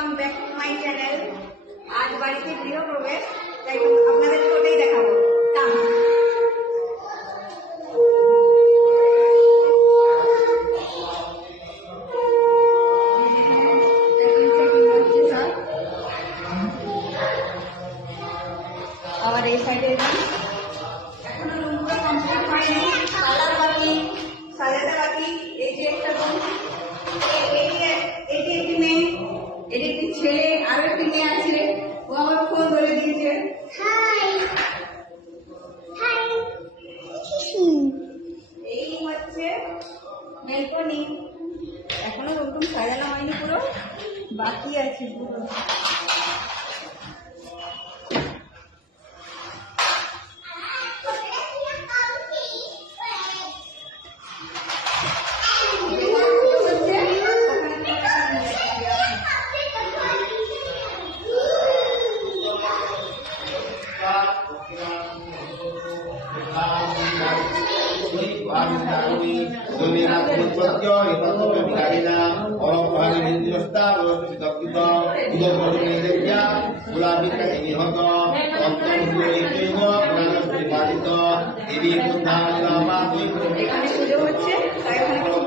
Welcome back to my channel. আজ বাড়িতে গৃহপ্রবেশ, তাই আপনাদেরকে ওটাই দেখাবো। টান। আবার এই সাইডে এখনো রুমগুলো কমপ্লিট হয়নি, কালার বাকি, সাজাতে বাকি। এই যে একটা রুম, এটি একটি মেয়ে, এটি একটি ছেলে, আরো একটি মেয়ে আছে। ও আমার ফোন ধরে দিয়েছে। এই হচ্ছে বেলকনি। এখনো ওরকম সাজানো হয়নি, পুরো বাকি আছে পুরো। এখানে পুজো হচ্ছে, তাই ওখানে কিছু